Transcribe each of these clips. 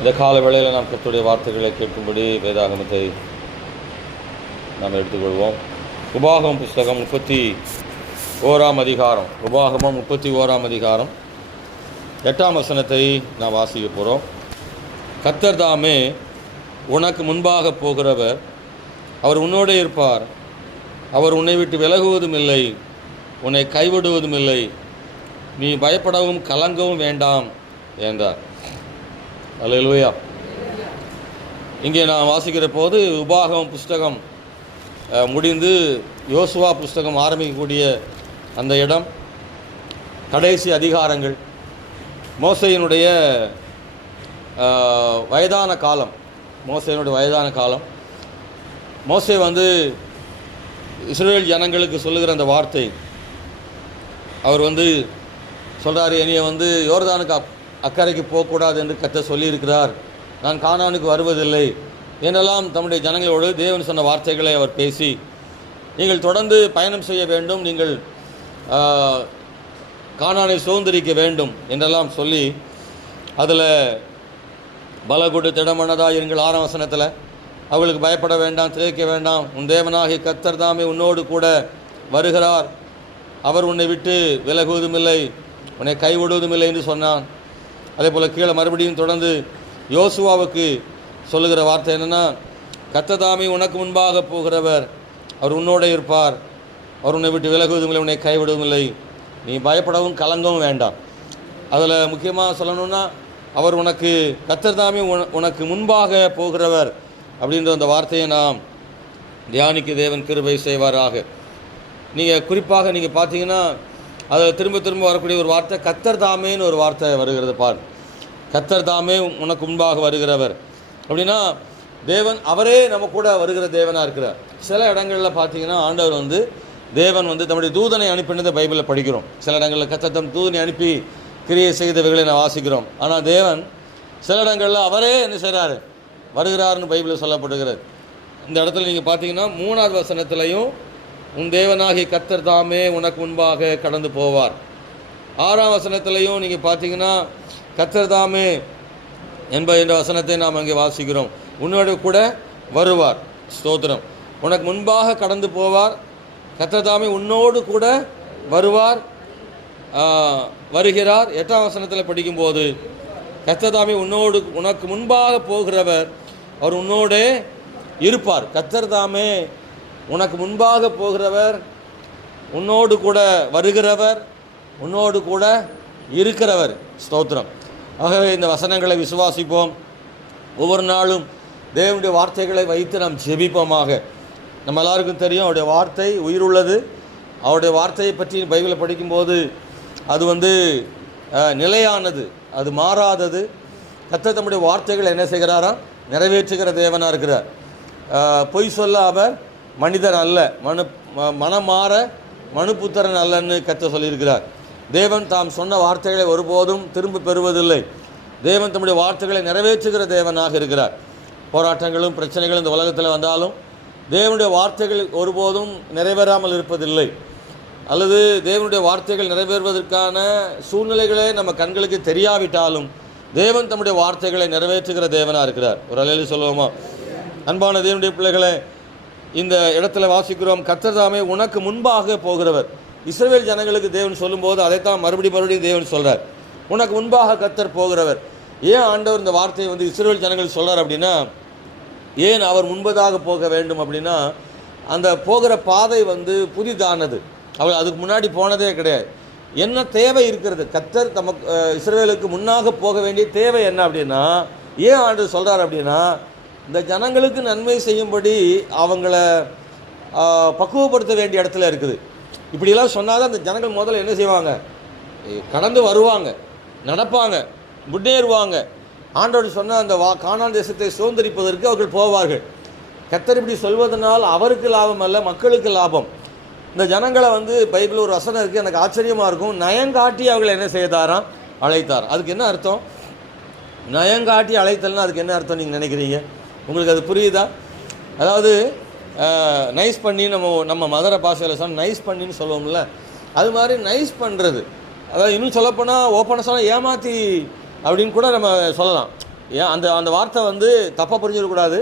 இந்த கால வேளையில் நாம் கர்த்தருடைய வார்த்தைகளை கேட்கும்படி வேதாகமத்தை நாம் எடுத்துக்கொள்வோம். உபாகமம் புஸ்தகம் 31ஆம் அதிகாரம், உபாகமம் 31ஆம் அதிகாரம் 8ஆம் வசனத்தை நாம் வாசிக்க போகிறோம். கர்த்தர் தாமே உனக்கு முன்பாக போகிறவர், அவர் உன்னோடே இருப்பார், அவர் உன்னை விட்டு விலகுவதும் இல்லை, உன்னை கைவிடுவதும் இல்லை, நீ பயப்படவும் கலங்கவும் வேண்டாம் என்றார். அல்லேலூயா. இங்கே நான் வாசிக்கிற போது உபாகமம் புஸ்தகம் முடிந்து யோசுவா புஸ்தகம் ஆரம்பிக்கக்கூடிய அந்த இடம், கடைசி அதிகாரங்கள், மோசேயினுடைய வயதான காலம். மோசே இஸ்ரவேல் ஜனங்களுக்கு சொல்லுகிற அந்த வார்த்தை, அவர் சொல்கிறார், என்னைய யோர்தானுக்கு அக்கறைக்கு போகக்கூடாது என்று கர்த்தர் சொல்லியிருக்கிறார், நான் கானானுக்கு வருவதில்லை என்றெல்லாம் தம்முடைய ஜனங்களோடு தேவன் சொன்ன வார்த்தைகளை அவர் பேசி, நீங்கள் தொடர்ந்து பயணம் செய்ய வேண்டும், நீங்கள் கானானை சுதந்திரிக்க வேண்டும் என்றெல்லாம் சொல்லி, அதில் பலகுடு திடமனதாக இருங்கள் 6ஆம் வசனத்தில், அவர்களுக்கு பயப்பட வேண்டாம், திகைக்க வேண்டாம், உன் தேவனாகிய கர்த்தர் தாமே உன்னோடு கூட வருகிறார், அவர் உன்னை விட்டு விலகுவதும் இல்லை, உன்னை கைவிடுவதும் இல்லை என்று சொன்னான். அதே போல் கீழே மறுபடியும் தொடர்ந்து யோசுவாவுக்கு சொல்லுகிற வார்த்தை என்னென்னா, கர்த்தர் தாமே உனக்கு முன்பாக போகிறவர், அவர் உன்னோடே இருப்பார், அவர் உன்னை விட்டு விலகுவதும் இல்லை, உன்னை கைவிடுவதும் இல்லை, நீ பயப்படவும் கலங்கவும் வேண்டாம். அதில் முக்கியமாக சொல்லணுன்னா, அவர் கர்த்தர் தாமே உனக்கு முன்பாக போகிறவர் அப்படின்ற அந்த வார்த்தையை நாம் தியானிக்க தேவன் கிருபை செய்வாராக. நீங்கள் குறிப்பாக நீங்கள் பார்த்தீங்கன்னா, அதில் திரும்ப திரும்ப வரக்கூடிய ஒரு வார்த்தை கர்த்தர் தாமேன்னு ஒரு வார்த்தை வருகிறது. பார், கர்த்தர் தாமே உனக்கு முன்பாக வருகிறவர் அப்படின்னா தேவன் அவரே நம்ம கூட வருகிற தேவனாக இருக்கிறார். சில இடங்களில் பார்த்தீங்கன்னா ஆண்டவர் தேவன் தம்முடைய தூதனை அனுப்பினதை பைபிளில் படிக்கிறோம். சில இடங்களில் கர்த்தர் தம் தூதனை அனுப்பி கிரியை செய்தவைகளை நான் வாசிக்கிறோம். ஆனால் தேவன் சில இடங்களில் அவரே என்ன செய்கிறாரு, வருகிறார்னு பைபிளில் சொல்லப்படுகிறது. இந்த இடத்துல நீங்கள் பார்த்தீங்கன்னா 3ஆவது வசனத்திலையும் உன் தேவனாகிய கர்த்தர் தாமே உனக்கு முன்பாக கடந்து போவார். 6ஆம் வசனத்திலையும் நீங்கள் பார்த்தீங்கன்னா கர்த்தர் தாமே என்ற வசனத்தை நாம் அங்கே வாசிக்கிறோம். உன்னோட கூட வருவார். ஸ்தோத்திரம். உனக்கு முன்பாக கடந்து போவார், கர்த்தர் தாமே உன்னோடு கூட வருவார், வருகிறார். 8ஆம் வசனத்தில் படிக்கும்போது கர்த்தர் தாமே உனக்கு முன்பாக போகிறவர், அவர் உன்னோடே இருப்பார். கர்த்தர் தாமே உனக்கு முன்பாக போகிறவர், உன்னோடு கூட வருகிறவர், உன்னோடு கூட இருக்கிறவர். ஸ்தோத்திரம். ஆகவே இந்த வசனங்களை விசுவாசிப்போம். ஒவ்வொரு நாளும் தேவனுடைய வார்த்தைகளை வைத்து நாம் ஜெபிப்போமாக. நம்ம எல்லாருக்கும் தெரியும், அவருடைய வார்த்தை உயிருள்ளது. அவருடைய வார்த்தையை பற்றி பைபிளை படிக்கும்போது அது நிலையானது, அது மாறாதது. கர்த்தர் தம்முடைய வார்த்தைகளை என்ன செய்கிறாராம், நிறைவேற்றுகிற தேவனாக இருக்கிறார். பொய் சொல்ல அவர் மனிதர் அல்ல, மனமாற மனுபுத்திரன் அல்லன்னு கர்த்தர் சொல்லியிருக்கிறார். தேவன் தாம் சொன்ன வார்த்தைகளை ஒருபோதும் திரும்ப பெறுவதில்லை. தேவன் தம்முடைய வார்த்தைகளை நிறைவேற்றுகிற தேவனாக இருக்கிறார். போராட்டங்களும் பிரச்சனைகளும் இந்த உலகத்தில் வந்தாலும் தேவனுடைய வார்த்தைகள் ஒருபோதும் நிறைவேறாமல் இருப்பதில்லை. அல்லது தேவனுடைய வார்த்தைகள் நிறைவேறுவதற்கான சூழ்நிலைகளே நம்ம கண்களுக்கு தெரியாவிட்டாலும் தேவன் தம்முடைய வார்த்தைகளை நிறைவேற்றுகிற தேவனாக இருக்கிறார். ஒரு அல்லேலூயா சொல்லுவோமா? அன்பான தேவனுடைய பிள்ளைகளை, இந்த இடத்துல வாசிக்கிறோம், கர்த்தர் தாமே உனக்கு முன்பாக போகிறவர். இஸ்ரவேல் ஜனங்களுக்கு தேவன் சொல்லும்போது அதைத்தான் மறுபடியும் தேவன் சொல்கிறார், உனக்கு முன்பாக கர்த்தர் போகிறவர். ஏன் ஆண்டவர் இந்த வார்த்தையை இஸ்ரவேல் ஜனங்கள் சொல்கிறார் அப்படின்னா, ஏன் அவர் முன்பதாக போக வேண்டும் அப்படின்னா, அந்த போகிற பாதை புதிதானது. அவர் அதுக்கு முன்னாடி போனதே கிடையாது. என்ன தேவை இருக்கிறது, கர்த்தர் இஸ்ரவேலுக்கு முன்னாக போக வேண்டிய தேவை என்ன அப்படின்னா, ஏன் ஆண்டவர் சொல்கிறார் அப்படின்னா, இந்த ஜனங்களுக்கு நன்மை செய்யும்படி அவங்கள பக்குவப்படுத்த வேண்டிய இடத்துல இருக்குது. இப்படியெல்லாம் சொன்னால் தான் அந்த ஜனங்கள் முதல்ல என்ன செய்வாங்க, கடந்து வருவாங்க, நடப்பாங்க, முன்னேறுவாங்க. ஆண்டவர் சொன்ன அந்த கானான் தேசத்தை சுதந்திரிப்பதற்கு அவர்கள் போவார்கள். கர்த்தர் இப்படி சொல்வதனால் அவருக்கு லாபம் அல்ல, மக்களுக்கு லாபம். இந்த ஜனங்களை பைபிள் ஒரு வசனம் இருக்குது, எனக்கு ஆச்சரியமாக இருக்கும். நயங்காட்டி அவங்களை என்ன செய்தாராம், அழைத்தார். அதுக்கு என்ன அர்த்தம்? நயங்காட்டி அழைத்தல்னா அதுக்கு என்ன அர்த்தம் நீங்கள் நினைக்கிறீங்க? உங்களுக்கு அது புரியுதா? அதாவது நைஸ் பண்ணி நம்ம மதுரை பாஷையில் சொன்னால் நைஸ் பண்ணின்னு சொல்லுவோம்ல, அது மாதிரி நைஸ் பண்ணுறது. அதாவது இன்னும் சொல்லப்போனால் ஓப்பனாக சொன்னால் ஏமாற்றி அப்படின்னு கூட நம்ம சொல்லலாம். ஏன் அந்த அந்த வார்த்தை வந்து தப்பாக புரிஞ்சிடக்கூடாது.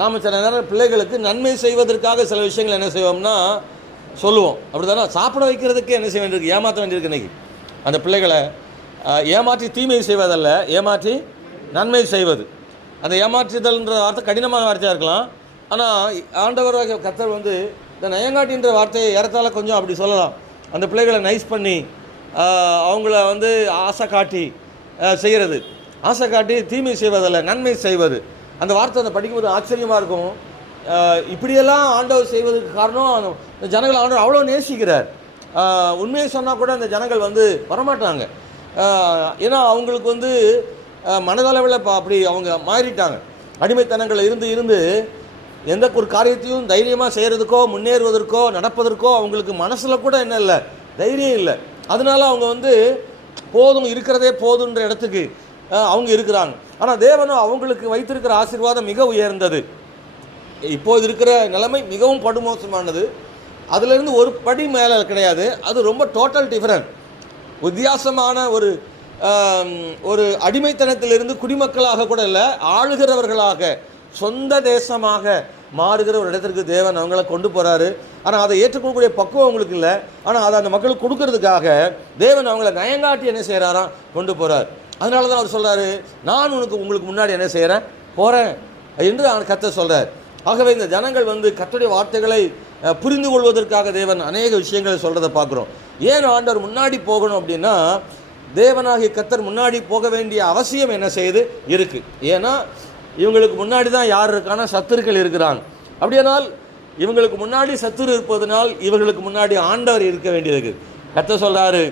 நாம் சில நேரம் பிள்ளைகளுக்கு நன்மை செய்வதற்காக சில விஷயங்கள் என்ன செய்வோம்னா சொல்லுவோம், அப்படி தானே? சாப்பிட வைக்கிறதுக்கு என்ன செய்ய வேண்டியிருக்கு? ஏமாற்ற வேண்டியிருக்கு. இன்றைக்கி அந்த பிள்ளைகளை ஏமாற்றி தீமை செய்வதல்ல, ஏமாற்றி நன்மை செய்வது. அந்த ஏமாற்றுதல்ன்ற வார்த்தை கடினமான வார்த்தையாக இருக்கலாம். ஆனால் ஆண்டவர் கர்த்தர் வந்து இந்த நயங்காட்டின்ற வார்த்தையை ஏறத்தாழ கொஞ்சம் அப்படி சொல்லலாம். அந்த பிள்ளைகளை நைஸ் பண்ணி அவங்கள வந்து ஆசை காட்டி செய்கிறது. ஆசை காட்டி தீமை செய்வதல்ல, நன்மை செய்வது. அந்த வார்த்தை அதை படிக்கும்போது ஆச்சரியமாக இருக்கும். இப்படியெல்லாம் ஆண்டவர் செய்வதற்கு காரணம் இந்த ஜனங்கள் ஆண்டவர் அவ்வளோ நேசிக்கிறார். உண்மையை சொன்னால் கூட அந்த ஜனங்கள் வந்து வரமாட்டாங்க. ஏன்னா அவங்களுக்கு வந்து மனதளவில் அப்படி அவங்க மாறிட்டாங்க. அடிமைத்தனங்கள் இருந்து இருந்து எந்த ஒரு காரியத்தையும் தைரியமாக செய்கிறதுக்கோ முன்னேறுவதற்கோ நடப்பதற்கோ அவங்களுக்கு மனசில் கூட என்ன இல்லை, தைரியம் இல்லை. அதனால அவங்க வந்து போதும், இருக்கிறதே போதுன்ற இடத்துக்கு அவங்க இருக்கிறாங்க. ஆனால் தேவனும் அவங்களுக்கு வைத்திருக்கிற ஆசீர்வாதம் மிக உயர்ந்தது. இப்போது இருக்கிற நிலைமை மிகவும் படுமோசமானது. அதிலிருந்து ஒரு படி மேலே கிடையாது, அது ரொம்ப டோட்டல் டிஃப்ரெண்ட். வித்தியாசமான ஒரு அடிமைத்தனத்திலிருந்து குடிமக்களாக கூட இல்லை, ஆளுகிறவர்களாக சொந்த தேசமாக மாறுகிற ஒரு இடத்திற்கு தேவன் அவங்கள கொண்டு போகிறாரு. ஆனால் அதை ஏற்றுக்கொள்ளக்கூடிய பக்குவம் அவங்களுக்கு இல்லை. ஆனால் அதை அந்த மக்களுக்கு கொடுக்கறதுக்காக தேவன் அவங்கள நயங்காட்டி என்ன செய்கிறாராம், கொண்டு போகிறார். அதனால தான் அவர் சொல்கிறாரு, நான் உங்களுக்கு முன்னாடி என்ன செய்கிறேன், போகிறேன் என்று கர்த்தர் சொல்கிறார். ஆகவே இந்த ஜனங்கள் வந்து கர்த்தருடைய வார்த்தைகளை புரிந்து கொள்வதற்காக தேவன் அநேக விஷயங்களை சொல்கிறத பார்க்குறோம். ஏன் ஆண்டவர் முன்னாடி போகணும் அப்படின்னா, தேவனாகிய கர்த்தர் முன்னாடி போக வேண்டிய அவசியம் என்ன செய்யுது இருக்குது. ஏன்னா இவங்களுக்கு முன்னாடி தான் யார் இருக்கான, சத்துருக்கள் இருக்கிறாங்க. அப்படியானால் இவங்களுக்கு முன்னாடி சத்துரு இருப்பதனால் இவர்களுக்கு முன்னாடி ஆண்டவர் இருக்க வேண்டியது. கர்த்தர் சொல்கிறாரு,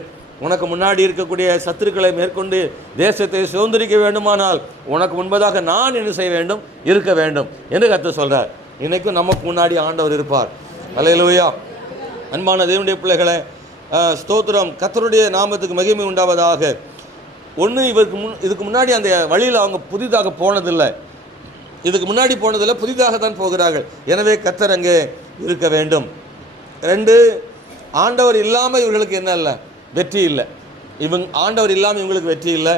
உனக்கு முன்னாடி இருக்கக்கூடிய சத்துருக்களை மேற்கொண்டு தேசத்தை சுதந்திரிக்க வேண்டுமானால் உனக்கு முன்பதாக நான் என்ன செய்ய வேண்டும், இருக்க வேண்டும் என்று கர்த்தர் சொல்கிறார். இன்றைக்கும் நமக்கு முன்னாடி ஆண்டவர் இருப்பார். அல்லேலூயா. அன்பான தேவனுடைய பிள்ளைகளை, ஸ்தோத்திரம். கர்த்தருடைய நாமத்துக்கு மகிமை உண்டாவதாக. ஒன்று, இதுக்கு முன்னாடி அந்த வழியில் அவங்க புதிதாக போனதில்லை, இதுக்கு முன்னாடி போனதில்லை, புதிதாக தான் போகிறார்கள். எனவே கர்த்தர் அங்கே இருக்க வேண்டும். 2, ஆண்டவர் இல்லாமல் இவர்களுக்கு என்ன இல்லை, வெற்றி இல்லை. ஆண்டவர் இல்லாமல் இவங்களுக்கு வெற்றி இல்லை.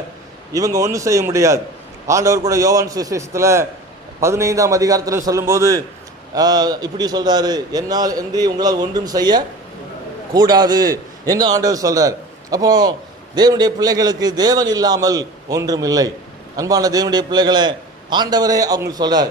இவங்க ஒன்றும் செய்ய முடியாது. ஆண்டவர் கூட யோவான் சுவிசேஷத்தில் 15ஆம் அதிகாரத்தில் சொல்லும்போது இப்படி சொல்கிறாரு, என்னால் என்று உங்களால் ஒன்றும் செய்ய கூடாது என்று ஆண்டவர் சொல்கிறார். அப்போது தேவனுடைய பிள்ளைகளுக்கு தேவன் இல்லாமல் ஒன்றும் இல்லை. அன்பான தேவனுடைய பிள்ளைகளை, ஆண்டவரே அவங்களுக்கு சொல்கிறார்,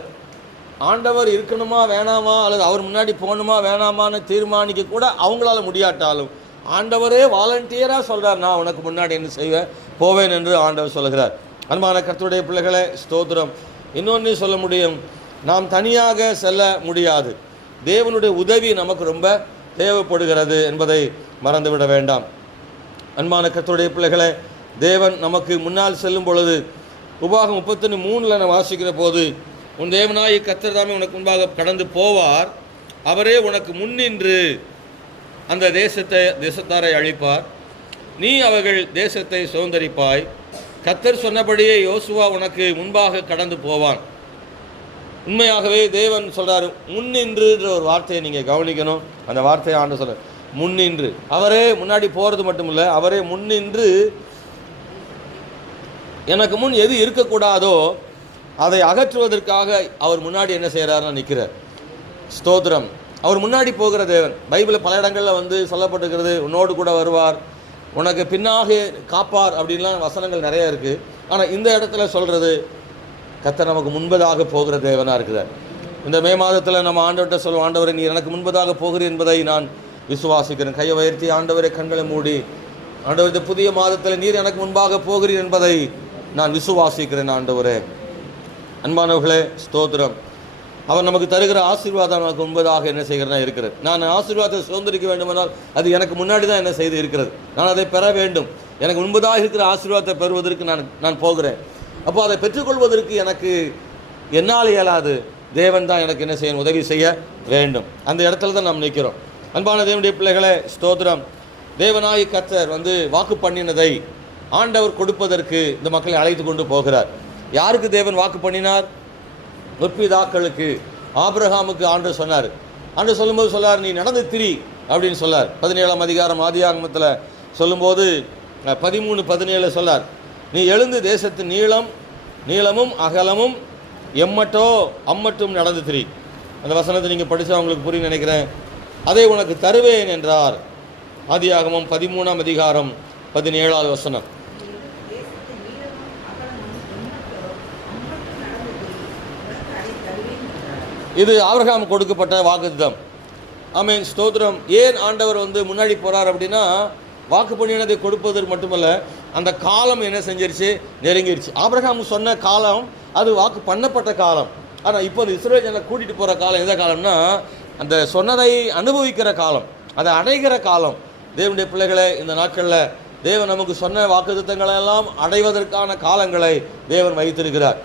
ஆண்டவர் இருக்கணுமா வேணாமா அல்லது அவர் முன்னாடி போகணுமா வேணாமான்னு தீர்மானிக்க கூட அவங்களால முடியாட்டாலும் ஆண்டவரே வாலண்டியராக சொல்கிறார், நான் உனக்கு முன்னாடி என்ன செய்வேன், போவேன் என்று ஆண்டவர் சொல்கிறார். அன்பான கர்த்தருடைய பிள்ளைகளை, ஸ்தோத்திரம். இன்னொன்று சொல்ல முடியும், நாம் தனியாக செல்ல முடியாது. தேவனுடைய உதவி நமக்கு ரொம்ப தேவைப்படுகிறது என்பதை மறந்துவிட வேண்டாம். அன்பான கர்த்தருடைய பிள்ளைகளை, தேவன் நமக்கு முன்னால் செல்லும் பொழுது உபாகம் 31:3 நான் வாசிக்கிற போது, உன் தேவனாய் கர்த்தர் தாமே உனக்கு முன்பாக கடந்து போவார், அவரே உனக்கு முன்னின்று அந்த தேசத்தாரை அழிப்பார், நீ அவர்கள் தேசத்தை சுதந்தரிப்பாய், கர்த்தர் சொன்னபடியே யோசுவா உனக்கு முன்பாக கடந்து போவான். உண்மையாகவே தேவன் சொல்கிறார், முன்னின்றுன்ற ஒரு வார்த்தையை நீங்கள் கவனிக்கணும். அந்த வார்த்தையை ஆண்டு சொல்கிறார், முன்னின்று. அவரே முன்னாடி போகிறது மட்டும் இல்லை, அவரே முன்னின்று எனக்கு முன் எது இருக்கக்கூடாதோ அதை அகற்றுவதற்காக அவர் முன்னாடி என்ன செய்கிறாருன்னு நிற்கிறார். ஸ்தோத்திரம். அவர் முன்னாடி போகிற தேவன். பைபிளில் பல இடங்களில் வந்து சொல்லப்பட்டிருக்கிறது, உன்னோடு கூட வருவார், உனக்கு பின்னாக காப்பார் அப்படின்லாம் வசனங்கள் நிறைய இருக்குது. ஆனால் இந்த இடத்துல சொல்கிறது, கர்த்தர் நமக்கு முன்பதாக போகிற தேவனாக இருக்கிறார். இந்த மே மாதத்தில் நம்ம ஆண்டவர்கிட்ட சொல்லுவோம், ஆண்டவரை நீர் எனக்கு முன்பதாக போகிறீர் என்பதை நான் விசுவாசிக்கிறேன். கையை உயர்த்தி ஆண்டவரை கண்களை மூடி, ஆண்டவர் இந்த புதிய மாதத்தில் நீர் எனக்கு முன்பாக போகிறீர் என்பதை நான் விசுவாசிக்கிறேன். ஆண்டவரே, அன்பானவர்களே, ஸ்தோத்திரம். அவர் நமக்கு தருகிற ஆசீர்வாதம் நமக்கு முன்பதாக என்ன செய்கிறதா இருக்கிறது. நான் ஆசீர்வாதத்தை சுதந்திரிக்க வேண்டுமானால் அது எனக்கு முன்னாடி தான் என்ன செய்து இருக்கிறது. நான் அதை பெற வேண்டும். எனக்கு முன்பதாக இருக்கிற ஆசீர்வாதத்தை பெறுவதற்கு நான் போகிறேன். அப்போ அதை பெற்றுக்கொள்வதற்கு எனக்கு என்னால் இயலாது, தேவன் தான் எனக்கு என்ன செய்ய உதவி செய்ய வேண்டும். அந்த இடத்துல தான் நாம் நிற்கிறோம். அன்பான தேவனுடைய பிள்ளைகளே, ஸ்தோத்திரம். தேவனாய் கர்த்தர் வந்து வாக்கு பண்ணினதை ஆண்டவர் கொடுப்பதற்கு இந்த மக்களை அழைத்து கொண்டு போகிறார். யாருக்கு தேவன் வாக்கு பண்ணினார்? முற்பிதாக்களுக்கு, ஆபிரகாமுக்கு ஆண்டவர் சொன்னார். ஆண்டவர் சொல்லும்போது சொல்லார், நீ நடந்து திரி அப்படின்னு சொல்லார். 17ஆம் அதிகாரம் ஆதியாகமத்தில் சொல்லும்போது 13:17 சொல்லார், நீ எழுந்து தேசத்தின் நீளம் நீளமும் அகலமும் எம்மட்டோ அம்மட்டும் நடந்து திரி. அந்த வசனத்தை நீங்கள் படித்தா உங்களுக்கு புரியும் நினைக்கிறேன். அதை உனக்கு தருவேன் என்றார். ஆதியாகமம் 13ஆம் அதிகாரம் 17வது வசனம். இது ஆபிரகாம் கொடுக்கப்பட்ட வாக்குத்தத்தம். ஆமென், ஸ்தோத்திரம். ஏன் ஆண்டவர் முன்னாடி போகிறார் அப்படின்னா, வாக்கு பண்ணினதை கொடுப்பதற்கு மட்டுமல்ல, அந்த காலம் என்ன செஞ்சிருச்சு, நெருங்கிருச்சு. ஆபிரகாம் சொன்ன காலம் அது வாக்கு பண்ணப்பட்ட காலம். ஆனால் இப்போ இஸ்ரவேல் ஜனங்களை கூட்டிகிட்டு போகிற காலம் எந்த காலம்னா, அந்த சொன்னதை அனுபவிக்கிற காலம், அதை அடைகிற காலம். தேவனுடைய பிள்ளைகளை, இந்த நாட்களில் தேவன் நமக்கு சொன்ன வாக்குத்தத்தங்களெல்லாம் அடைவதற்கான காலங்களை தேவன் வைத்திருக்கிறார்.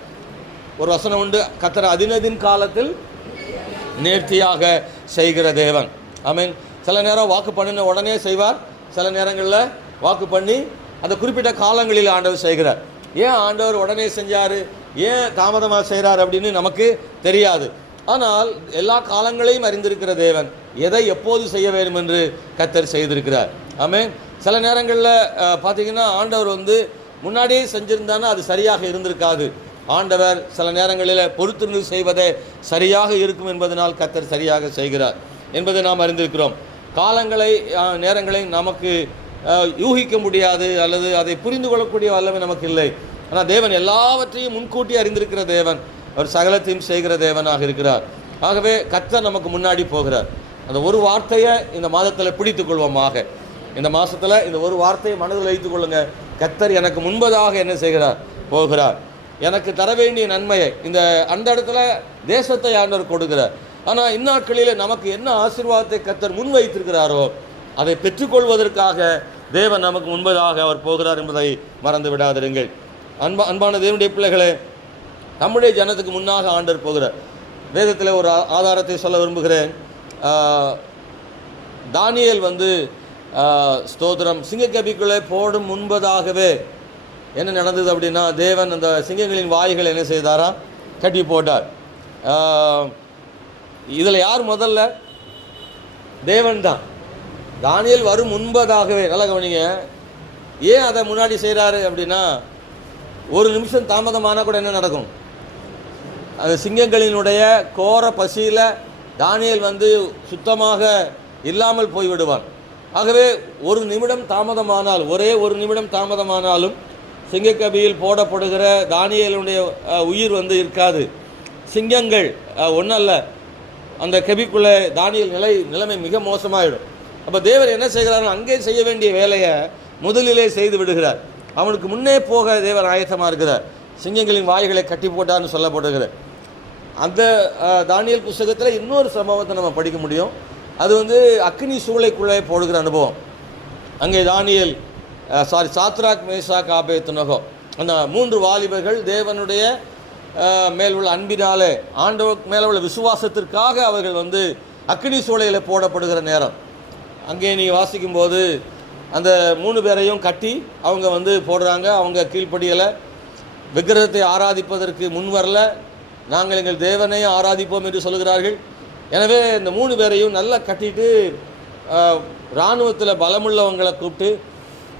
ஒரு வசனம் உண்டு, கர்த்தர் அதினதின் காலத்தில் நேர்த்தியாக செய்கிற தேவன். ஆமென். சில நேரம் வாக்கு பண்ணின உடனே செய்வார், சில நேரங்களில் வாக்கு பண்ணி அந்த குறிப்பிட்ட காலங்களில் ஆண்டவர் செய்கிறார். ஏன் ஆண்டவர் உடனே செஞ்சார், ஏன் தாமதமாக செய்கிறார் அப்படின்னு நமக்கு தெரியாது. ஆனால் எல்லா காலங்களையும் அறிந்திருக்கிற தேவன் எதை எப்போது செய்ய வேண்டும் என்று கர்த்தர் செய்திருக்கிறார். ஆமென். சில நேரங்களில் பார்த்தீங்கன்னா ஆண்டவர் முன்னாடியே செஞ்சிருந்தானா அது சரியாக இருந்திருக்காது. ஆண்டவர் சில நேரங்களில் பொறுத்திருந்து செய்வதே சரியாக இருக்கும் என்பதனால் கர்த்தர் சரியாக செய்கிறார் என்பதை நாம் அறிந்திருக்கிறோம். காலங்களை நேரங்களை நமக்கு யூகிக்க முடியாது, அல்லது அதை புரிந்து கொள்ளக்கூடிய வல்லமை நமக்கு இல்லை. ஆனால் தேவன் எல்லாவற்றையும் முன்கூட்டி அறிந்திருக்கிற தேவன், அவர் சகலத்தையும் செய்கிற தேவனாக இருக்கிறார். ஆகவே கர்த்தர் நமக்கு முன்னாடி போகிறார். அந்த ஒரு வார்த்தையை இந்த மாதத்தில் பிடித்துக் கொள்வோமாக. இந்த மாதத்தில் இந்த ஒரு வார்த்தையை மனதில் வைத்துக் கொள்ளுங்க. கர்த்தர் எனக்கு முன்பதாக என்ன செய்கிறார், போகிறார். எனக்கு தர வேண்டிய நன்மையை அந்த இடத்துல தேசத்தை ஆண்டவர் கொடுக்கிறார். ஆனால் இந்நாட்களில் நமக்கு என்ன ஆசீர்வாதத்தை கர்த்தர் முன் வைத்திருக்கிறாரோ அதை பெற்றுக்கொள்வதற்காக தேவன் நமக்கு முன்பதாக அவர் போகிறார் என்பதை மறந்து விடாதிருங்கள். அன்பான தேவனுடைய பிள்ளைகளே, நம்முடைய ஜனத்துக்கு முன்னாக ஆண்டவர் போகிறார். வேதத்தில் ஒரு ஆதாரத்தை சொல்ல விரும்புகிறேன். தானியேல் ஸ்தோத்திரம் சிங்கக்கபிக்குள்ளே போடும் முன்பதாகவே என்ன நடந்தது அப்படின்னா, தேவன் அந்த சிங்கங்களின் வாய்களை என்ன செய்தாரா, கட்டி போட்டார். இதில் யார் முதல்ல? தேவன் தான். தானியேல் வரும் முன்பதாகவே, நல்லா கவனிங்க, ஏன் அதை முன்னாடி செய்கிறாரு அப்படின்னா, ஒரு நிமிஷம் தாமதமானால் கூட என்ன நடக்கும், அந்த சிங்கங்களினுடைய கோர பசியில் தானியேல் சுத்தமாக இல்லாமல் போய்விடுவான். ஆகவே ஒரு நிமிடம் தாமதமானால், ஒரே ஒரு நிமிடம் தாமதமானாலும் சிங்கக்கபியில் போடப்படுகிற தானியேலுடைய உயிர் இருக்காது. சிங்கங்கள் ஒன்றல்ல, அந்த கபிக்குள்ளே தானியேல் நிலைமை மிக மோசமாகிடும். அப்போ தேவர் என்ன செய்கிறார், அங்கே செய்ய வேண்டிய வேலையை முதலிலே செய்து விடுகிறார். அவனுக்கு முன்னே போக தேவர் ஆயத்தமாக இருக்கிறார். சிங்கங்களின் வாய்களை கட்டி போட்டார்னு சொல்லப்படுகிறார். அந்த தானியேல் புஸ்தகத்தில் இன்னொரு சம்பவத்தை நம்ம படிக்க முடியும். அது அக்னி சூளைக்குள்ளே போடுகிற அனுபவம். அங்கே தானியேல் சாத்ராக், மேஷாக், ஆபேத்நேகோ அந்த 3 வாலிபர்கள் தேவனுடைய மேல் உள்ள அன்பினாலே, ஆண்டவர் மேலே உள்ள விசுவாசத்திற்காக அவர்கள் அக்னி சூளையில் போடப்படுகிற நேரம். அங்கே நீங்கள் வாசிக்கும்போது அந்த 3 பேரையும் கட்டி அவங்க போடுறாங்க. அவங்க கீழ்ப்படியலை, விக்கிரகத்தை ஆராதிப்பதற்கு முன் வரல, நாங்கள் எங்கள் தேவனை ஆராதிப்போம் என்று சொல்கிறார்கள். எனவே இந்த 3 பேரையும் நல்லா கட்டிட்டு இராணுவத்தில் பலமுள்ளவங்களை கூப்பிட்டு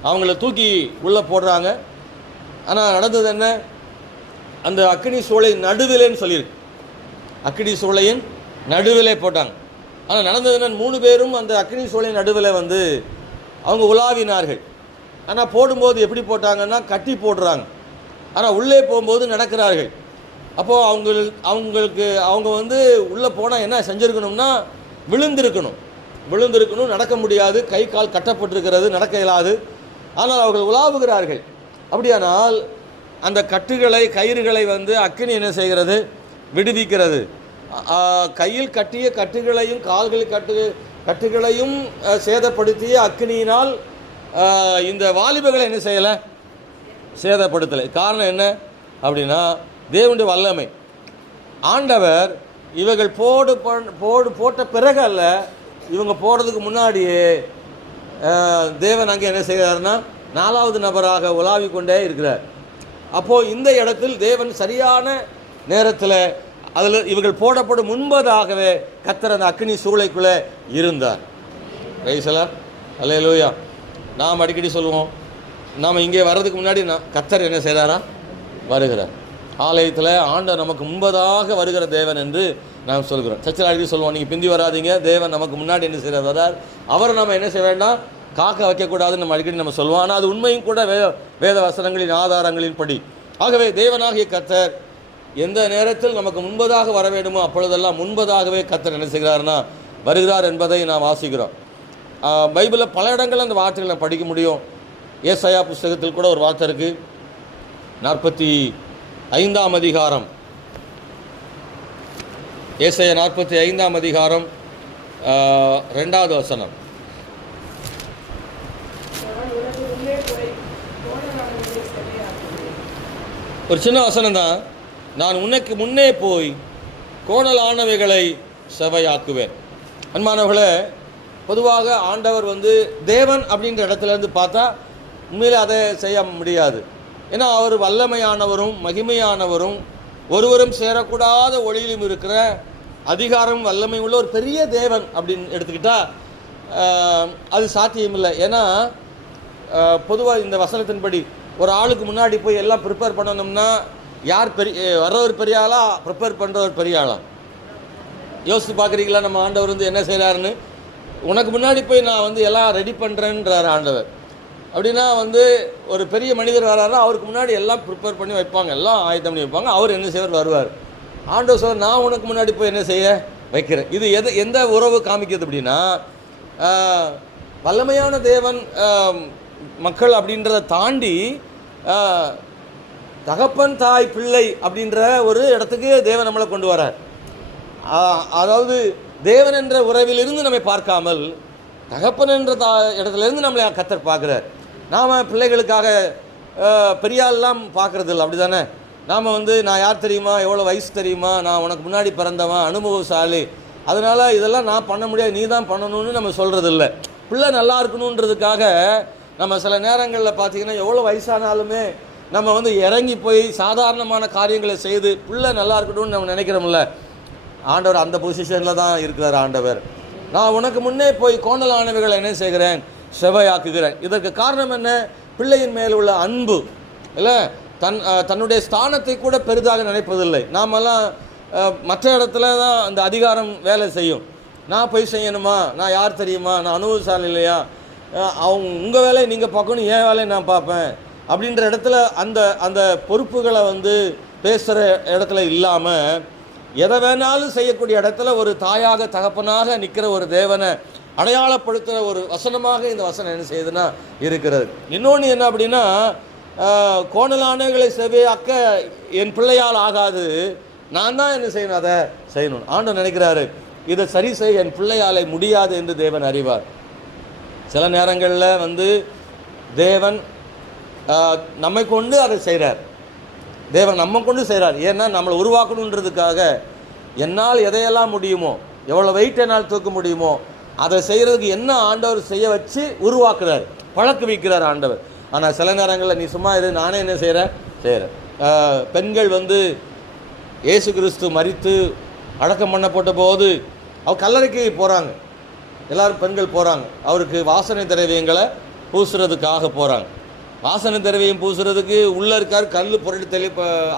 அவங்கள தூக்கி உள்ளே போடுறாங்க. ஆனால் நடந்தது என்ன, அந்த அக்னி சூளை நடுவிலேன்னு சொல்லியிருக்கு, அக்னி சூளையின் நடுவிலே போட்டாங்க. ஆனால் நடந்தது என்ன, 3 பேரும் அந்த அக்னி சூளை நடுவில் அவங்க உலாவினார்கள். ஆனால் போடும்போது எப்படி போட்டாங்கன்னா கட்டி போடுறாங்க. ஆனால் உள்ளே போகும்போது நடக்கிறார்கள். அப்போது அவங்க உள்ளே போனால் என்ன செஞ்சுருக்கணும்னா விழுந்திருக்கணும், நடக்க முடியாது, கை கால் கட்டப்பட்டிருக்கிறது, நடக்க இயலாது. ஆனால் அவர்கள் உலாவுகிறார்கள். அப்படியானால் அந்த கட்டுகளை, கயிறுகளை அக்கினி என்ன செய்கிறது, விடுவிக்கிறது. கையில் கட்டிய கட்டுகளையும் கால்களில் கட்டுகளையும் சேதப்படுத்திய அக்கினியினால் இந்த வாலிபர்களை என்ன செய்யலை, சேதப்படுத்தலை. காரணம் என்ன அப்படின்னா, தேவனுடைய வல்லமை. ஆண்டவர் இவர்கள் போட்ட பிறகு அல்ல, இவங்க போடுறதுக்கு முன்னாடியே தேவன் அங்கே என்ன செய்கிறார்னா 4வது நபராக உலாவிக் கொண்டே இருக்கிறார். அப்போது இந்த இடத்தில் தேவன் சரியான நேரத்தில் அதில் இவர்கள் போடப்படும் முன்பதாகவே கர்த்தர் அந்த அக்னி சூளைக்குள்ளே இருந்தார். ரைசலா அல்லேலூயா. நாம் அடிக்கடி சொல்லுவோம், நாம் இங்கே வர்றதுக்கு முன்னாடி கர்த்தர் என்ன செய்கிறாரா, வருகிறார். ஆலயத்தில் ஆண்டவர் நமக்கு முன்பதாக வருகிற தேவன் என்று நாம் சொல்கிறோம். சர்ச்சில் அடிக்கடி சொல்லுவோம், நீங்கள் பிந்தி வராதிங்க, தேவன் நமக்கு முன்னாடி என்ன செய்கிறார் வரார், அவரை நம்ம என்ன செய்ய வேண்டாம், காக்க வைக்கக்கூடாதுன்னு நம்ம அடிக்கடி நம்ம சொல்லுவோம். ஆனால் அது உண்மையும் கூட வேத வசனங்களின் ஆதாரங்களின் படி. ஆகவே தேவனாகிய கர்த்தர் எந்த நேரத்தில் நமக்கு முன்பதாக வர வேண்டுமோ அப்பொழுதெல்லாம் முன்பதாகவே கர்த்தர் என்ன செய்கிறார்னா வருகிறார் என்பதை நாம் வாசிக்கிறோம். பைபிளில் பல இடங்களில் அந்த வார்த்தைகளை படிக்க முடியும். ஏசாயா புஸ்தகத்தில் கூட ஒரு வார்த்தை இருக்குது, 45ஆம் அதிகாரம், ஏசாயா 45ஆம் அதிகாரம் 2வது வசனம். ஒரு சின்ன வசனம் தான். நான் உனக்கு முன்னே போய் கோணலானவைகளை செவையாக்குவேன். அன்பானவர்களே, பொதுவாக ஆண்டவர் தேவன் அப்படின்ற இடத்துலேருந்து பார்த்தா உண்மையிலே அதை செய்ய முடியாது. ஏன்னா அவர் வல்லமையானவரும் மகிமையானவரும் ஒருவரும் சேரக்கூடாத ஒளியிலும் இருக்கிற அதிகாரம் வல்லமை உள்ள ஒரு பெரிய தேவன் அப்படின்னு எடுத்துக்கிட்டால் அது சாத்தியமில்லை. ஏன்னா பொதுவாக இந்த வசனத்தின்படி ஒரு ஆளுக்கு முன்னாடி போய் எல்லாம் ப்ரிப்பேர் பண்ணணும்னா யார் வர்றவர் பெரிய ஆளா, ப்ரிப்பேர் பண்ணுறவர் பெரிய ஆளா? யோசித்து பார்க்குறீங்களா? நம்ம ஆண்டவர் என்ன செய்கிறாருன்னு. உனக்கு முன்னாடி போய் நான் எல்லாம் ரெடி பண்ணுறேன்றார் ஆண்டவர். அப்படின்னா ஒரு பெரிய மனிதர் வர்றாருன்னா அவருக்கு முன்னாடி எல்லாம் ப்ரிப்பேர் பண்ணி வைப்பாங்க, எல்லாம் ஆயத்தம் பண்ணி வைப்பாங்க. அவர் என்ன செய்வார், வருவார். ஆண்டவர் சொல்ல, நான் உனக்கு முன்னாடி போய் என்ன செய்ய வைக்கிறேன். இது எந்த உறவு காமிக்கிறது அப்படின்னா, வல்லமையான தேவன் மக்கள் அப்படின்றத தாண்டி தகப்பன் தாய் பிள்ளை அப்படின்ற ஒரு இடத்துக்கு தேவன் நம்மளை கொண்டு வரார். அதாவது தேவன் என்ற உறவிலிருந்து நம்மை பார்க்காமல் தகப்பன் என்ற இடத்துலேருந்து நம்மளை கர்த்தர் பார்க்குறார். நாம் பிள்ளைகளுக்காக பெரியாலெல்லாம் பார்க்குறது இல்லை, அப்படி தானே? நாம் நான் யார் தெரியுமா, எவ்வளோ வயசு தெரியுமா, நான் உனக்கு முன்னாடி பிறந்தவன், அனுபவசாலி, அதனால் இதெல்லாம் நான் பண்ண முடியாது, நீ தான் பண்ணணும்னு நம்ம சொல்கிறது இல்லை. பிள்ளை நல்லா இருக்கணுன்றதுக்காக நம்ம சில நேரங்களில் பார்த்திங்கன்னா எவ்வளோ வயசானாலுமே நம்ம இறங்கி போய் சாதாரணமான காரியங்களை செய்து பிள்ளை நல்லா இருக்கணும்னு நம்ம நினைக்கிறோம்ல. ஆண்டவர் அந்த பொசிஷனில் தான் இருக்கிறார். ஆண்டவர், நான் உனக்கு முன்னே போய் கோணலானவைகளை என்ன செய்கிறேன், செவையாக்குகிறேன். இதற்கு காரணம் என்ன? பிள்ளையின் மேல் உள்ள அன்பு இல்லை, தன்னுடைய ஸ்தானத்தை கூட பெரிதாக நினைப்பதில்லை. நாமெல்லாம் மற்ற இடத்துல தான் அந்த அதிகாரம் வேலை செய்யும். நான் போய் செய்யணுமா, நான் யார் தெரியுமா, நான் அனுபவசாலி இல்லையா, உங்கள் வேலையை நீங்கள் பார்க்கணும், என் வேலையை நான் பார்ப்பேன் அப்படின்ற இடத்துல அந்த பொறுப்புகளை பேசுகிற இடத்துல இல்லாமல் எதை வேணாலும் செய்யக்கூடிய இடத்துல ஒரு தாயாக தகப்பனாக நிற்கிற ஒரு தேவனை அடையாளப்படுத்துகிற ஒரு வசனமாக இந்த வசனம் என்ன செய்யுதுன்னா இருக்கிறது. இன்னொன்று என்ன அப்படின்னா, கோணலானவைகளை செவையாக்க என் பிள்ளையால் ஆகாது, நான் தான் என்ன செய்யணும், அதை செய்யணும். ஆண்டவர் நினைக்கிறாரு, இதை சரி செய்ய என் பிள்ளையாலே முடியாது என்று தேவன் அறிவார். சில நேரங்களில் தேவன் நம்மை கொண்டு அதை செய்கிறார். தேவன் நம்ம கொண்டு செய்கிறார். ஏன்னா நம்மளை உருவாக்கணுன்றதுக்காக என்னால் எதையெல்லாம் முடியுமோ, எவ்வளோ வெயிட் என்னால் தூக்க முடியுமோ அதை செய்கிறதுக்கு என்ன ஆண்டவர் செய்ய வச்சு உருவாக்குறார், பழக்க வைக்கிறார் ஆண்டவர். ஆனால் சில நேரங்களில் நீ சும்மா இரு, நானே என்ன செய்கிறேன். பெண்கள் இயேசு கிறிஸ்து மரித்து அடக்கம் பண்ணப்பட்ட போது அவர் கல்லறைக்கு போகிறாங்க. எல்லோரும் பெண்கள் போகிறாங்க. அவருக்கு வாசனை திரவியங்களை பூசுறதுக்காக போகிறாங்க. வாசனை திரவியம் பூசுறதுக்கு உள்ளே இருக்கார், கல் புரட்டி தள்ளி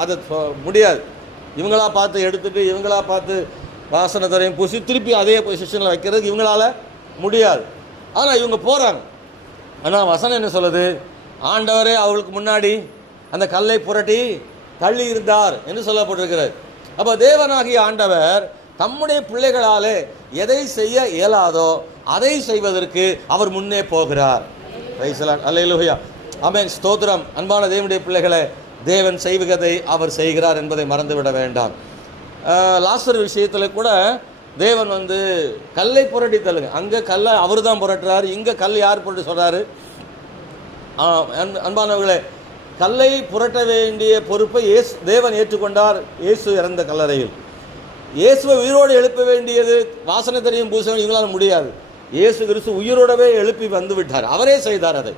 அதை முடியாது. இவங்களா பார்த்து எடுத்துகிட்டு இவங்களா பார்த்து வாசனை திரவியம் பூசி திருப்பி அதே பொசிஷனில் வைக்கிறதுக்கு இவங்களால முடியாது. ஆனால் இவங்க போகிறாங்க. ஆனால் வசனம் என்ன சொல்லுது, ஆண்டவரே அவர்களுக்கு முன்னாடி அந்த கல்லை புரட்டி தள்ளி இருந்தார் என்று சொல்லப்பட்டிருக்கிறது. அப்போ தேவனாகிய ஆண்டவர் தம்முடைய பிள்ளைகளாலே எதை செய்ய இயலாதோ அதை செய்வதற்கு அவர் முன்னே போகிறார். அல்லேலூயா, ஆமென், ஸ்தோத்திரம். அன்பான தேவனுடைய பிள்ளைகளை, தேவன் செய்வதை அவர் செய்கிறார் என்பதை மறந்துவிட வேண்டாம். லாசர் விஷயத்தில் கூட தேவன் கல்லை புரட்டி தள்ளுங்க, அங்கே கல்லை அவர் தான் புரட்டுறாரு, இங்கே கல் யார் புரட்டி சொல்கிறாரு? அன்பானவர்களே, கல்லை புரட்ட வேண்டிய பொறுப்பை தேவன் ஏற்றுக்கொண்டார். இயேசு இறந்த கல்லறையில் இயேசுவை உயிரோடு எழுப்ப வேண்டியது வாசனை தெரியும் பூச இவங்களால் முடியாது. இயேசு கிறிஸ்து உயிரோடவே எழுப்பி வந்து விட்டார், அவரே செய்தார். அதை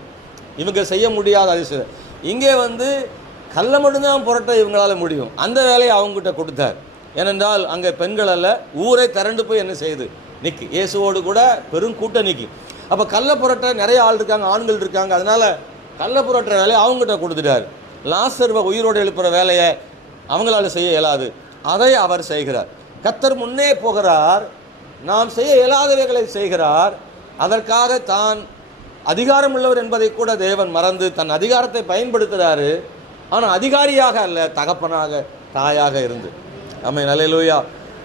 இவங்க செய்ய முடியாத அதிசயம். இங்கே கல்லை மட்டும்தான் புரட்ட இவங்களால் முடியும். அந்த வேலையை அவங்ககிட்ட கொடுத்தார். ஏனென்றால் அங்கே பெண்கள் அல்ல, ஊரை திரண்டு போய் என்ன செய்யுது, நிற்கி இயேசுவோடு கூட பெரும் கூட்டம் நிற்கி. அப்போ கல்லை புரட்ட நிறைய ஆள் இருக்காங்க, ஆண்கள் இருக்காங்க. அதனால் கல்லை புரட்டுற வேலையை அவங்ககிட்ட கொடுத்துட்டார். லாசர்வை உயிரோடு எழுப்புகிற வேலையை அவங்களால செய்ய இயலாது, அதை அவர் செய்கிறார். கர்த்தர் முன்னே போகிறார், நாம் செய்ய இயலாதவைகளை செய்கிறார். அதற்காக தான் அதிகாரம் உள்ளவர் என்பதை கூட தேவன் மறந்து தன் அதிகாரத்தை பயன்படுத்துகிறாரு. ஆனால் அதிகாரியாக அல்ல, தகப்பனாக தாயாக இருந்து. ஆமென், அல்லேலூயா.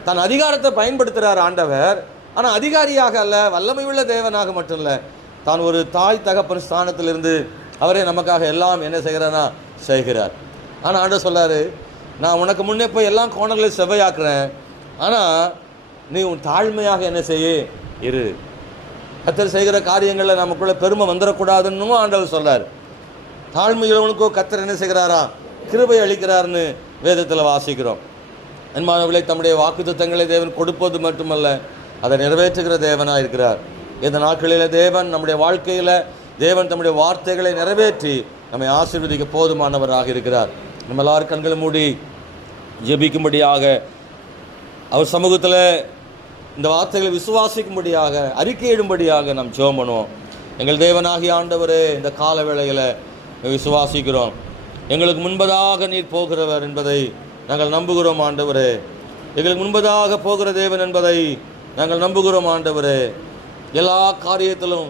தன் அதிகாரத்தை பயன்படுத்துகிறார் ஆண்டவர், ஆனால் அதிகாரியாக அல்ல, வல்லமை உள்ள தேவனாக மட்டும் இல்லை, தான் ஒரு தாய் தகப்பன் ஸ்தானத்திலிருந்து அவரே நமக்காக எல்லாம் என்ன செய்கிறானா செய்கிறார். ஆனால் ஆண்டவர் சொல்றாரு, நான் உனக்கு முன்னே போய் எல்லாம் கோணங்களை செவ்வையாக்குறேன், ஆனால் நீ உன் தாழ்மையாக என்ன செய்ய இரு. கர்த்தர் செய்கிற காரியங்களில் நமக்குள்ள பெருமை வந்துடக்கூடாதுன்னு ஆண்டவர் சொல்றார். தாழ்மையுள்ளவனுக்கோ கர்த்தர் என்ன செய்கிறாரா கிருபை அளிக்கிறார்னு வேதத்தில் வாசிக்கிறோம். அன்பானவர்களே, தம்முடைய வாக்குத்தத்தங்களை தேவன் கொடுப்பது மட்டுமல்ல, அதை நிறைவேற்றுகிற தேவனாக இருக்கிறார். இந்த நாட்களில் தேவன் நம்முடைய வாழ்க்கையில் தேவன் தம்முடைய வார்த்தைகளை நிறைவேற்றி நம்மை ஆசீர்வதிக்க போதுமானவராக இருக்கிறார். நம்ம எல்லாரும் கண்களை மூடி ஜெபிக்கும்படியாக, அவர் சமூகத்தில் இந்த வார்த்தைகளை விசுவாசிக்கும்படியாக, அறிக்கையிடும்படியாக நாம் ஜெபம் பண்ணுவோம். எங்கள் தேவனாகிய ஆண்டவரே, இந்த கால வேளையில் விசுவாசிக்கிறோம். எங்களுக்கு முன்பதாக நீர் போகிறவர் என்பதை நாங்கள் நம்புகிறோம் ஆண்டவரே. எங்களுக்கு முன்பதாக போகிற தேவன் என்பதை நாங்கள் நம்புகிறோம் ஆண்டவரே. எல்லா காரியத்திலும்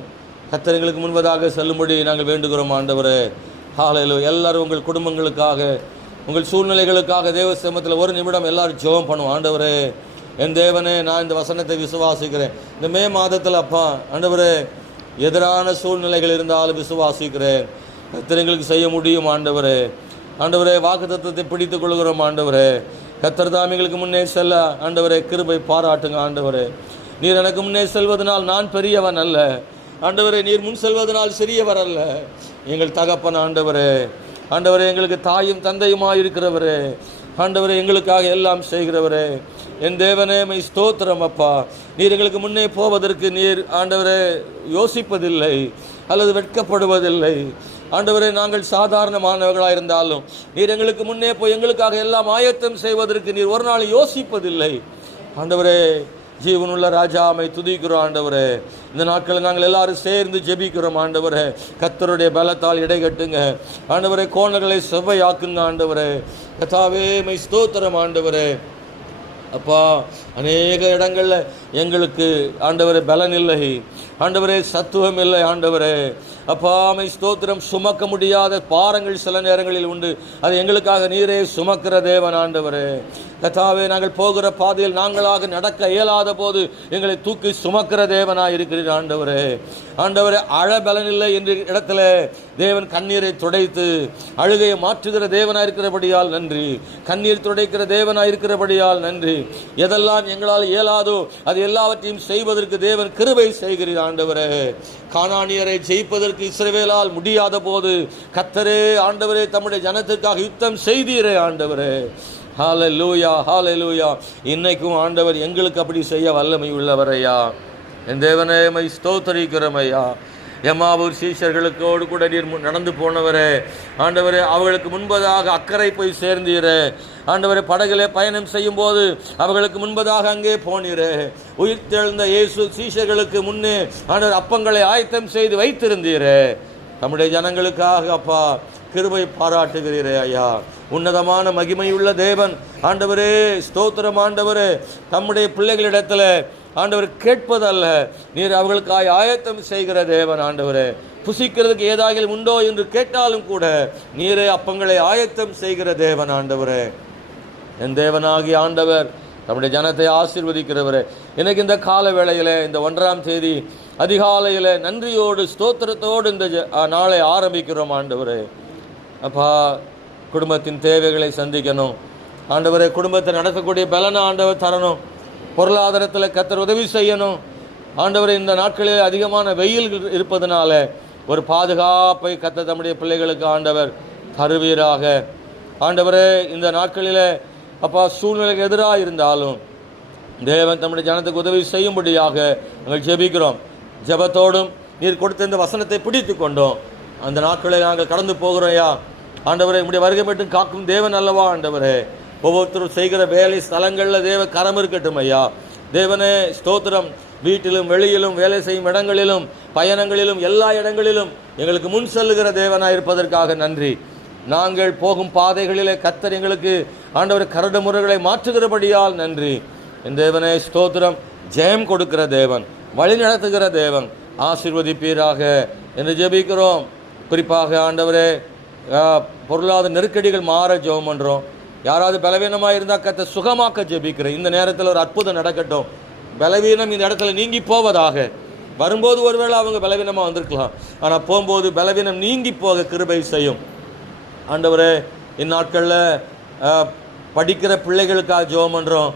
கர்த்தர் எங்களுக்கு முன்பதாக செல்லும்படி நாங்கள் வேண்டுகிறோம் ஆண்டவரே. ஹல்லேலூயா. எல்லாரும் உங்கள் குடும்பங்களுக்காக, உங்கள் சூழ்நிலைகளுக்காக தேவ சமூகத்தில் ஒரு நிமிடம் எல்லாரும் ஜெபம் பண்ணுவோம். ஆண்டவரே, என் தேவனே, நான் இந்த வசனத்தை விசுவாசிக்கிறேன். இந்த மே மாதத்தில் அப்பா ஆண்டவரே, எதிரான சூழ்நிலைகள் இருந்தாலும் விசுவாசிக்கிறேன். கர்த்தர் எங்களுக்கு செய்ய முடியும் ஆண்டவரே. ஆண்டவரே, வாக்குத்தத்தத்தை பிடித்துக் கொள்கிறோம் ஆண்டவரே. கர்த்தர் தாம் எங்களுக்கு முன்னே செல்ல ஆண்டவரே கிருபை பாராட்டுங்க ஆண்டவரே. நீர் எனக்கு முன்னே செல்வதனால் நான் பெரியவன் அல்ல ஆண்டவரே, நீர் முன் செல்வதனால் சிறியவர் அல்ல. எங்கள் தகப்பன் ஆண்டவரே, ஆண்டவரே எங்களுக்கு தாயும் தந்தையுமாய் இருக்கிறவரே, ஆண்டவரே எங்களுக்காக எல்லாம் செய்கிறவரே, என் தேவனே மை ஸ்தோத்திரம் அப்பா. நீர் எங்களுக்கு முன்னே போவதற்கு நீர் ஆண்டவரே யோசிப்பதில்லை அல்லது வெட்கப்படுவதில்லை ஆண்டவரே. நாங்கள் சாதாரணமானவர்களாக இருந்தாலும் நீர் எங்களுக்கு முன்னே போய் எங்களுக்காக எல்லாம் ஆயத்தம் செய்வதற்கு நீர் ஒரு நாள் யோசிப்பதில்லை ஆண்டவரே. ஜீவனுள்ள ராஜாமை துதிக்கிறோம் ஆண்டவரே. இந்த நாட்களில் நாங்கள் எல்லாரும் சேர்ந்து ஜெபிக்கிறோம் ஆண்டவரே. கர்த்தருடைய பலத்தால் இடைகட்டுங்க ஆண்டவரே, கோணங்களை செவ்வையாக்குங்க ஆண்டவரே. கர்த்தாவே மை ஸ்தோத்திரம் ஆண்டவரே. அப்பா, அநேக இடங்களில் எங்களுக்கு ஆண்டவரே பலன் இல்லை ஆண்டவரே, சத்துவம் இல்லை ஆண்டவரே. அப்பா மை ஸ்தோத்திரம். சுமக்க முடியாத பாரங்கள் சில நேரங்களில் உண்டு, அது எங்களுக்காக நீரே சுமக்கிற தேவன் ஆண்டவரே. கர்த்தாவே, நாங்கள் போகிற பாதையில் நாங்களாக நடக்க இயலாத போது எங்களை தூக்கி சுமக்கிற தேவனாக இருக்கிறீர் ஆண்டவரே. ஆண்டவரே, அழ பலன் இல்லை என்ற இடத்துல தேவன் கண்ணீரை துடைத்து அழுகையை மாற்றுகிற தேவனாக இருக்கிறபடியால் நன்றி. கண்ணீர் துடைக்கிற தேவனாக இருக்கிறபடியால் நன்றி. எதெல்லாம் எங்களால் இயலாதோ அது எல்லாவற்றையும் செய்வதற்கு தேவன் கிருபை செய்கிறீர் ஆண்டவரே. கானானியரை ஜெயிப்பதற்கு இஸ்ரவேலால் முடியாத போது கர்த்தரே ஆண்டவரே தம்முடைய ஜனத்திற்காக யுத்தம் செய்தீரே ஆண்டவரே. ஹல்லேலூயா, ஹல்லேலூயா. இன்னைக்கும் ஆண்டவர் எங்களுக்கு அப்படி செய்ய வல்லமை உள்ளவரையா. என் தேவனே மை ஸ்தோத்திரிக்கிறோம் ஐயா. எம்மாவூர் சீஷர்களுக்கோடு கூட நீர் நடந்து போனவரே ஆண்டவரே, அவர்களுக்கு முன்பதாக அக்கறை போய் சேர்ந்தீரே ஆண்டவரே. படகிலே பயணம் செய்யும் போது அவர்களுக்கு முன்பதாக அங்கே போனீரே. உயிர் தெழுந்த இயேசு சீஷர்களுக்கு முன்னே ஆண்டவர் அப்பங்களை ஆயத்தம் செய்து வைத்திருந்தீரே. நம்முடைய ஜனங்களுக்காக அப்பா கிருபை பாராட்டுகிறீரே ஐயா. உன்னதமான மகிமையுள்ள தேவன் ஆண்டவரே, ஸ்தோத்திரம் ஆண்டவரே. தம்முடைய பிள்ளைகளிடத்தில் ஆண்டவர் கேட்பதல்ல, நீர் அவர்களுக்காய் ஆயத்தம் செய்கிற தேவன் ஆண்டவரே. புசிக்கிறதுக்கு ஏதாகிலும் உண்டோ என்று கேட்டாலும் கூட நீரே அப்பங்களை ஆயத்தம் செய்கிற தேவன் ஆண்டவரே. என் தேவனாகி ஆண்டவர் நம்முடைய ஜனத்தை ஆசீர்வதிக்கிறவரே. எனக்கு இந்த கால வேளையில் இந்த 1ஆம் தேதி அதிகாலையில் நன்றியோடு ஸ்தோத்திரத்தோடு இந்த நாளை ஆரம்பிக்கிறோம் ஆண்டவரே. அப்பா, குடும்பத்தின் தேவைகளை சந்திக்கணும் ஆண்டவரே. குடும்பத்தை நடத்தக்கூடிய பலனை ஆண்டவர் தரணும். பொருளாதாரத்தில் கர்த்தர் உதவி செய்யணும் ஆண்டவரே. இந்த நாட்களில் அதிகமான வெயில் இருப்பதனால ஒரு பாதுகாப்பை கர்த்தர் தம்முடைய பிள்ளைகளுக்கு ஆண்டவர் தருவீராக ஆண்டவரே. இந்த நாட்களில் அப்பா சூழ்நிலைக்கு எதிராக இருந்தாலும் தேவன் தம்முடைய ஜனத்துக்கு உதவி செய்யும்படியாக நாங்கள் ஜெபிக்கிறோம். ஜெபத்தோடும் நீர் கொடுத்த இந்த வசனத்தை பிடித்து கொண்டோம் அந்த நாட்களை நாங்கள் கடந்து போகிறோம்யா ஆண்டவரே. உம்முடைய வருகை மட்டும் காக்கும் தேவன் அல்லவா ஆண்டவரே. ஒவ்வொருத்தரும் செய்கிற வேலை ஸ்தலங்களில் தேவ கரம் இருக்கட்டும் ஐயா. தேவனே ஸ்தோத்திரம். வீட்டிலும் வெளியிலும் வேலை செய்யும் இடங்களிலும் பயணங்களிலும் எல்லா இடங்களிலும் எங்களுக்கு முன் செல்லுகிற தேவனாக இருப்பதற்காக நன்றி. நாங்கள் போகும் பாதைகளிலே கர்த்தர் எங்களுக்கு ஆண்டவர் கரடு முறைகளை மாற்றுகிறபடியால் நன்றி. என் தேவனே ஸ்தோத்திரம். ஜெயம் கொடுக்கிற தேவன், வழி நடத்துகிற தேவன், ஆசீர்வதிப்பீராக என்று ஜெபிக்கிறோம். குறிப்பாக ஆண்டவரே பொருளாதார நெருக்கடிகள் மாற ஜெபம் பண்ணுறோம். யாராவது பலவீனமாக இருந்தால் கர்த்தர் சுகமாக்க ஜெபிக்கிறேன். இந்த நேரத்தில் ஒரு அற்புதம் நடக்கட்டும். பலவீனம் இந்த இடத்துல நீங்கி போவதாக. வரும்போது ஒருவேளை அவங்க பலவீனமாக வந்திருக்கலாம், ஆனால் போகும்போது பலவீனம் நீங்கி போக கிருபை செய்யும். ஆண்டவரே இந்நாட்களில் படிக்கிற பிள்ளைகளுக்காக ஜெபம் பண்ணுறோம்.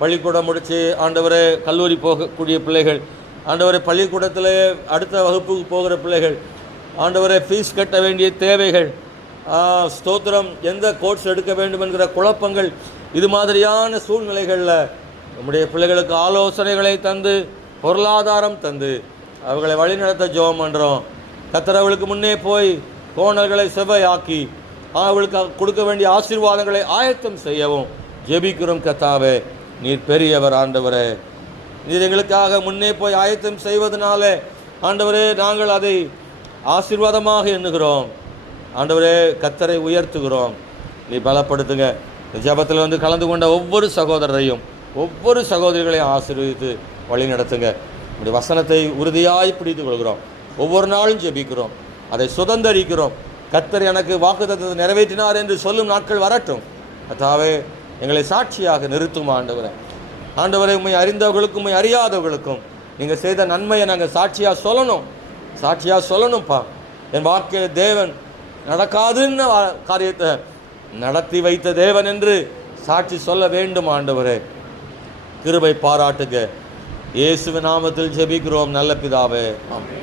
பள்ளிக்கூடம் முடித்து ஆண்டவரே கல்லூரி போகக்கூடிய பிள்ளைகள், ஆண்டவரே பள்ளிக்கூடத்தில் அடுத்த வகுப்புக்கு போகிற பிள்ளைகள், ஆண்டவரே ஃபீஸ் கட்ட வேண்டிய தேவைகள், ஸ்தோத்திரம், எந்த கோர்ஸ் எடுக்க வேண்டும் என்கிற குழப்பங்கள், இது மாதிரியான சூழ்நிலைகளில் நம்முடைய பிள்ளைகளுக்கு ஆலோசனைகளை தந்து பொருளாதாரம் தந்து அவர்களை வழிநடத்த ஜெபம் பண்ணுறோம். கர்த்தர் அவர்களுக்கு முன்னே போய் கோணல்களை செவ்வையாக்கி அவர்களுக்கு கொடுக்க வேண்டிய ஆசீர்வாதங்களை ஆயத்தம் செய்யவும் ஜெபிக்கிறோம். கர்த்தாவே, நீர் பெரியவர். ஆண்டவரே, நீர் எங்களுக்காக முன்னே போய் ஆயத்தம் செய்வதனால ஆண்டவரே நாங்கள் அதை ஆசீர்வாதமாக எண்ணுகிறோம். ஆண்டவரே, கர்த்தரை உயர்த்துகிறோம். நீ பலப்படுத்துங்க. இந்த ஜெபத்தில் கலந்து கொண்ட ஒவ்வொரு சகோதரரையும் ஒவ்வொரு சகோதரிகளையும் ஆசீர்வதித்து வழி நடத்துங்க. இந்த வசனத்தை உறுதியாய் பிடித்து கொள்கிறோம். ஒவ்வொரு நாளும் ஜெபிக்கிறோம், அதை சுதந்தரிக்கிறோம். கர்த்தர் எனக்கு வாக்குத்தத்தத்தை நிறைவேற்றினார் என்று சொல்லும் நாட்கள் வரட்டும். கர்த்தாவே, எங்களை சாட்சியாக நிறுத்தும். ஆண்டவரை உம்மை அறிந்தவர்களுக்கும் உம்மை அறியாதவர்களுக்கும் நீங்கள் செய்த நன்மையை நாங்கள் சாட்சியாக சொல்லணும்ப்பா. என் வாழ்க்கையில் தேவன் நடக்காதுன்னு காரியத்தை நடத்தி வைத்த தேவன் என்று சாட்சி சொல்ல வேண்டும். ஆண்டவரே, கிருபை பாராட்டுக. இயேசுவின் நாமத்தில் ஜெபிக்கிறோம் நல்ல பிதாவே, ஆமென்.